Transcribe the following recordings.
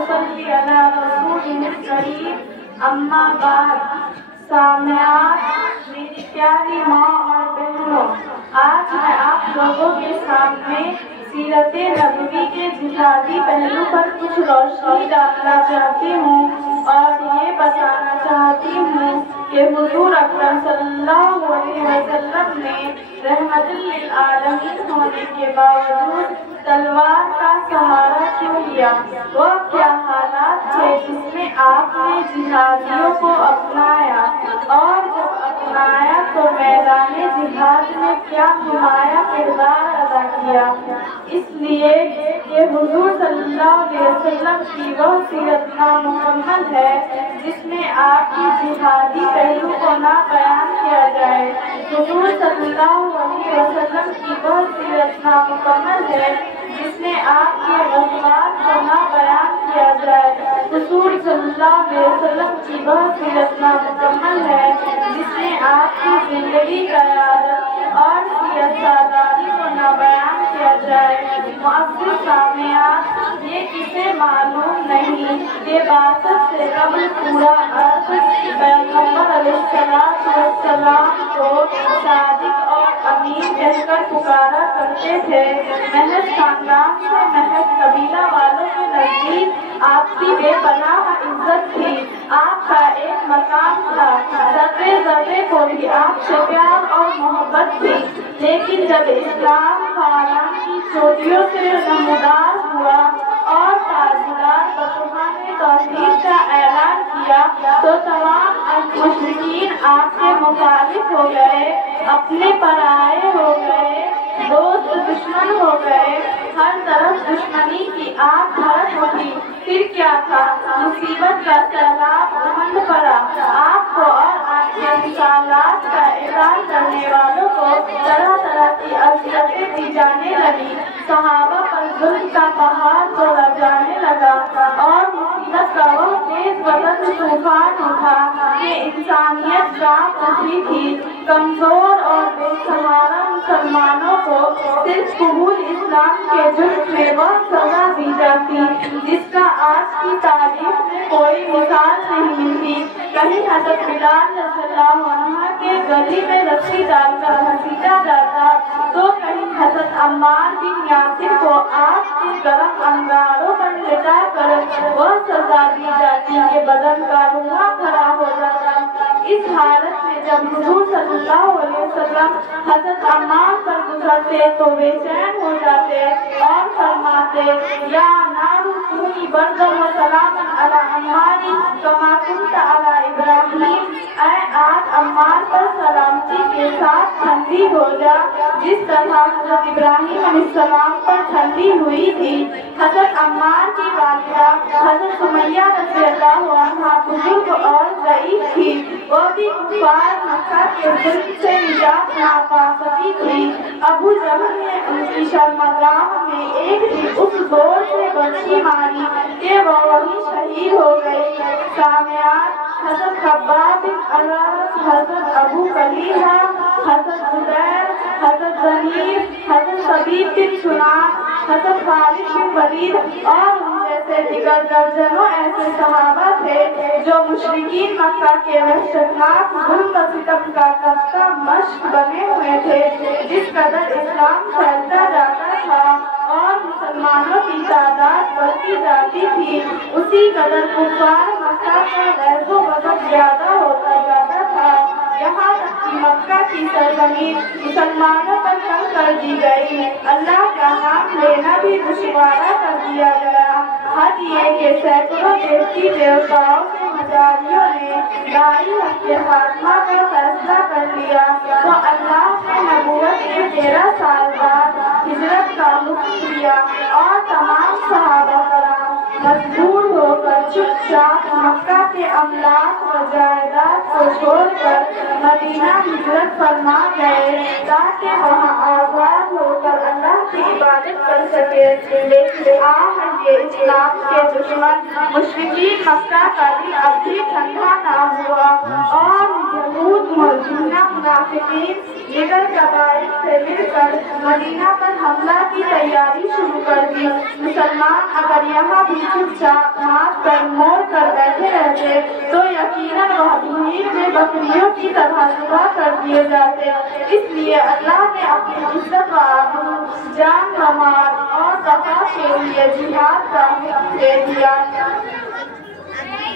نصلی علی رسولہ الکریم۔ اما بعد، سامعات، میری پیاری ماں اور بہنوں، آج میں آپ لوگوں کے سامنے سیرت نبوی کے جہادی پہلو پر کچھ روشنی ڈالنا چاہتی ہوں اور یہ بتانا چاہتی ہوں کہ حضور اکرم صلی اللہ علیہ وسلم نے رحمت للعالمین ہونے کے باوجود تلوار کا سہارا کیوں لیا؟ وہ کیا حالات تھے جس میں آپ نے جہادیوں کو اپنایا، اور جب اپنایا تو میدان جہاد میں کیا نمایاں کردار ادا کیا؟ اس لیے کہ حضور صلی اللہ علیہ وسلم کی وہ سیرت نامکمل ہے جس میں آپ کی جہادی پہلو کو نہ بیان کیا جائے۔ حضور صلی اللہ علیہ وسلم کی وہ سیرت نامکمل ہے جس میں آپ کے غزوات کو نہ بیان کیا جائے۔ حضور صلی اللہ علیہ وسلم کی وہ سیرت نامکمل ہے جس میں آپ کی زندگی قیادت اور سیاستداری کو نہ بیان کیا جائے۔ معزز سامعات، یہ کسے معلوم نہیں کہ بعثت سے قبل پورا عرب پیغمبر علیہ السلام کو صادق اور امین کہہ کر پکارا کرتے تھے۔ محض خاندان سے محض قبیلہ والوں کے نزدیک آپ کی بے پناہ عزت تھی، آپ کا ایک مقام تھا، ذرے ذرے کو بھی آپ سے پیار اور محبت تھی۔ لیکن جب اسلام فاران کی چوٹیوں سے نمودار ہوا اور تاجدار فتوحات نے توحید کا اعلان کیا تو تمام مشرکین آپ کے مخالف ہو گئے، اپنے پرائے ہو گئے، دوست دشمن ہو گئے، ہر طرف دشمنی کی آگ بھڑک اٹھی۔ پھر کیا تھا؟ مصیبت کا سیلاب امنڈ پڑا۔ آپ کو اور آپ کے رسالات کا اعلان کرنے والوں کو طرح طرح کی اذیتیں دی جانے لگی، صحابہ پر ظلم کا پہاڑ توڑا جانے لگا اور مصیبت کا وہ تیز وطن طوفان اٹھا کہ انسانیت جام اٹھی تھی۔ کمزور اور بے سہارا مسلمانوں کو صرف قبول اسلام کے جرم میں وہ سزا دی جاتی جس کا آج کی تاریخ میں کوئی مثال نہیں ملتی۔ کہیں حضرت بلال رضی اللہ عنہ کے گلی میں رسی ڈال کر گھسیٹا جاتا تو کہیں حضرت عمار بن یاسر کو آگ کے گرم انگاروں پر لٹا کر وہ سزا دی جاتی کہ بدن کا روحا کھڑا ہو جاتا۔ اس حالت میں جب حضور صلی اللہ علیہ وسلم حضرت عمار پر گزرتے تو بے چین ہو جاتے اور فرماتے، یا نار کونی بردا و سلاما علی عمار کما کنت علی ابراہیم، اے آگ عمار پر سلامتی کے ساتھ ٹھنڈی ہو جا جس طرح حضرت ابراہیم علیہ السلام پر ٹھنڈی ہوئی تھی۔ حضرت عمار کی والدہ حضرت سمیہ رضی اللہ عنہا بزرگ اور ضعیف تھی، وہ بھی کفار مکہ کے ظلم سے نجات نہ پا سکی تھی۔ ابو جہل نے ان کی شرمگاہ میں ایک دن اس زور سے برچھی ماری کہ وہ وہیں شہید ہو گئی۔ سامعات، حضرت خباب بن ارارت، حضرت ابو طلحہ، حضرت زبیر، حضرت ضنیر، حضرت طبیب بن سنان، حضرت خالد بن ولید اور ان جیسے دیگر درجنوں ایسے صحابہ تھے جو مشرکین مکہ کے وحشتناک ظلم و ستم کا کفتہ مشق بنے ہوئے تھے۔ جس قدر اسلام پھیلتا جاتا تھا اور مسلمانوں کی تعداد بڑھتی جاتی تھی، اسی قدر کفار مکہ کا غیظ و غضب زیادہ ہوتا جاتا تھا، یہاں تک کہ مکہ کی سرزمین مسلمانوں پر تنگ کر دی گئی، اللہ کا نام لینا بھی دشوارا کر دیا گیا۔ حد یہ کہ سینکڑوں دیوتی دیوتاؤں کے مجاریوں نے دائی حق کے خاتمہ کا فیصلہ کر لیا تو اللہ نے نبوت کے 13 سال بعد ہجرت کا حکم دیا اور تمام صحابہ کرام مجبور ہو کر چپ چاپ مکہ کے املاک و جائیداد کو چھوڑ کر مدینہ ہجرت فرما گئے تاکہ وہاں آزاد ہو کر اللہ کی عبادت کر سکے، لیکن یہ اسلام کے دشمن مشرکین مکہ کا دل اب بھی ٹھنڈا نہ ہوا اور یہود مرجینہ منافقین دیگر قبائل سے مل کر مدینہ پر حملہ کی تیاری شروع کر دی۔ مسلمان اگر یہاں بھی چپ چاپ ہاتھ پر موڑ کر بیٹھے رہتے تو یقیناً وہ بھیڑ میں بکریوں کی طرح ذبح کر دیے جاتے، اس لیے اللہ نے اپنی عزت و آبرو، جان و مال اور دفاع کے لیے جہاد کا حکم دے دیا۔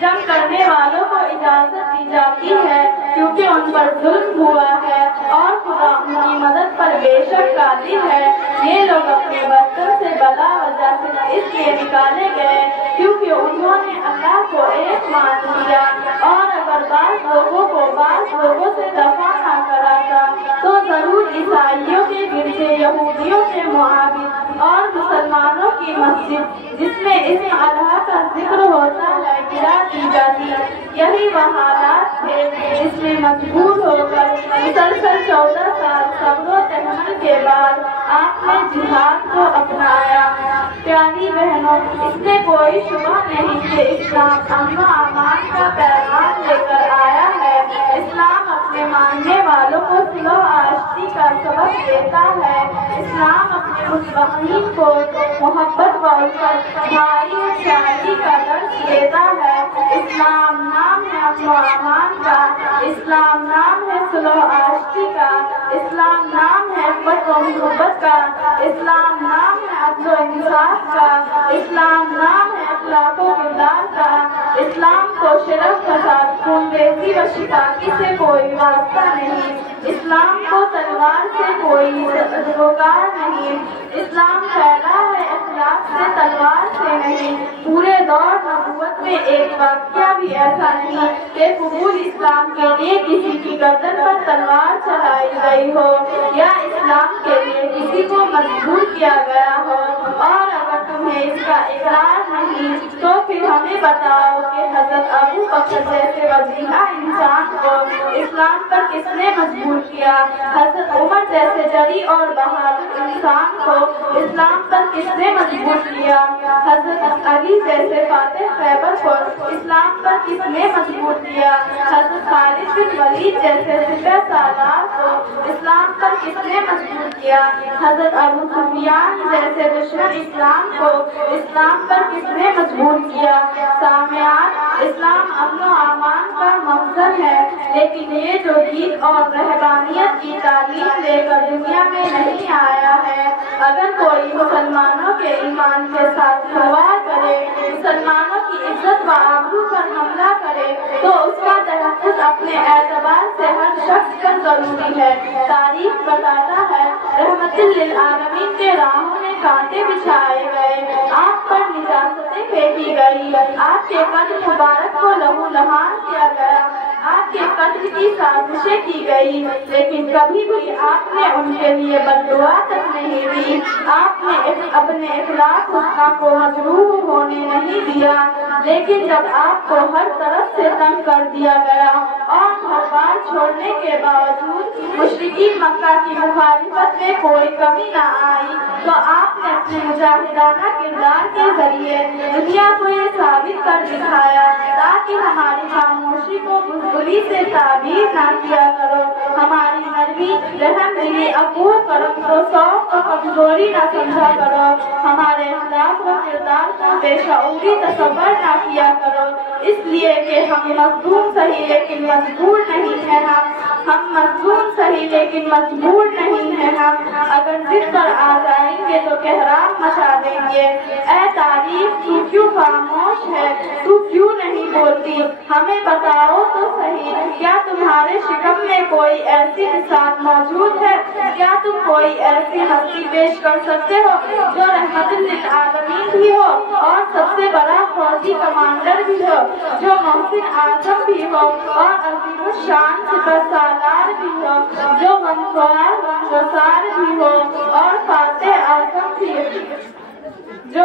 جنگ کرنے والوں کو اجازت دی جاتی ہے کیونکہ ان پر ظلم ہوا ہے اور خدا ان کی مدد پر بے شک قادر ہے۔ یہ لوگ اپنے برتن سے بلا وجہ سے اس لیے نکالے گئے کیونکہ انہوں نے اللہ کو ایک مان لیا، اور اگر بعض لوگوں کو بعض لوگوں سے دفاع نہ کرا تھا تو ضرور عیسائیوں کے گرجے، یہودیوں کے معابد اور مسلمانوں کی مسجد جس میں اسم اللہ کا ذکر ہوتا ہے گرا دی جاتی۔ یہی وہ حالات تھے جس میں مجبور ہو کر مسلسل 14 سال صبر و تحمل کے بعد آپ نے جہاد کو اپنایا۔ پیاری بہنوں، اس میں کوئی شبہ نہیں کہ اسلام امن و امان کا پیغام لے کر آیا ہے۔ اسلام اپنے ماننے والوں کو صلح و آشتی کا سبق دیتا ہے۔ اسلام اپنے متبعین کو محبت و الفت، بھائی چارگی کا درس دیتا ہے۔ اسلام نام ہے امن و امان کا، اسلام نام ہے صلح و آشتی کا، اسلام نام ہے الفت و محبت کا، اسلام نام ہے عدل و انصاف کا، اسلام نام ہے اخلاق و کردار کا۔ اسلام کو شرف، فساد، خون ریزی و شقاقی سے کوئی واسطہ نہیں، اسلام کو تلوار سے کوئی سروکار نہیں، اسلام پھیلا ہے اخلاق سے تلوار سے نہیں۔ پورے دور نبوت میں ایک واقعہ بھی ایسا نہیں کہ قبول اسلام کے لیے کسی کی گردن پر تلوار چلائی گئی ہو یا اسلام کے لیے کسی کو مجبور کیا گیا ہو۔ اور اگر تمہیں اس کا اقرار نہیں تو پھر ہمیں بتاؤ کہ حضرت ابو بکر جیسے وجیہہ انسان کو اسلام پر کس نے مجبور کیا؟ حضرت عمر جیسے جری اور بہادر انسان کو اسلام پر کس نے مجبور کیا؟ حضرت علی جیسے فاتح خیبر کو اسلام پر کس نے مجبور کیا؟ حضرت خالد بن ولید جیسے سپہ سالار کو اسلام پر کس نے مجبور کیا؟ حضرت ابو سفیان جیسے دشمن اسلام کو اسلام پر کس نے مجبور کیا؟ سامعین، اسلام امن و امان کا مقصد ہے، لیکن یہ جو دین اور رہبانیت کی تعلیم لے کر دنیا میں نہیں آیا ہے۔ اگر کوئی مسلمانوں کے ایمان کے ساتھ کھلواڑ کرے، مسلمانوں کی عزت و آبرو پر حملہ کرے تو اس کا تحفظ اپنے اعتبار سے ہر شخص پر ضروری ہے۔ تاریخ بتاتا ہے رحمت للعالمین کے راہوں میں کانٹے بچھائے گئے، آپ پر نجاستیں پھینکی گئی، آپ کے قدر مبارک کو لہو لہان کیا گیا، آپ کے قتل کی سازشیں کی گئی، لیکن کبھی بھی آپ نے ان کے لیے بد دعا تک نہیں دی۔ آپ نے اپنے اخلاق حسنہ کو مجروح ہونے نہیں دیا، لیکن جب آپ کو ہر طرف سے تنگ کر دیا گیا اور گھر بار چھوڑنے کے باوجود مشرکین مکہ کی مخالفت میں کوئی کمی نہ آئی تو آپ نے اپنے مجاہدانہ کردار کے ذریعے دنیا کو یہ ثابت کر دکھایا تاکہ ہماری خاموشی کو بزدلی سے تعبیر نہ کیا کرو، ہماری نرمی، رحم دلی، عفو و کرم کو ضعف و کمزوری نہ سمجھا کرو، ہمارے اخلاق و کردار کو بے شعوری تصور نہ کیا کرو، اس لیے کہ ہم مظلوم صحیح لیکن مجبور نہیں ہیں، ہم مظلوم صحیح لیکن مجبور نہیں ہیں، ہم اگر ضد پر آ جائیں گے تو کہرام مچا دیں گے۔ اے تاریخ، تو کیوں خاموش ہے؟ تو کیوں نہیں بولتی؟ ہمیں بتاؤ تو صحیح، کیا تمہارے شکم میں کوئی ایسی بساط موجود ہے؟ کیا تم کوئی ایسی ہستی پیش کر سکتے ہو جو رحمت للعالمین بھی ہو اور سب سے بڑا فوجی کمانڈر بھی ہو، جو محسن اعظم بھی ہو اور عظیم الشان سپہ سالار بھی ہو، جو غمخوار غمگسار بھی ہو اور فاتح اعظم بھی ہو، جو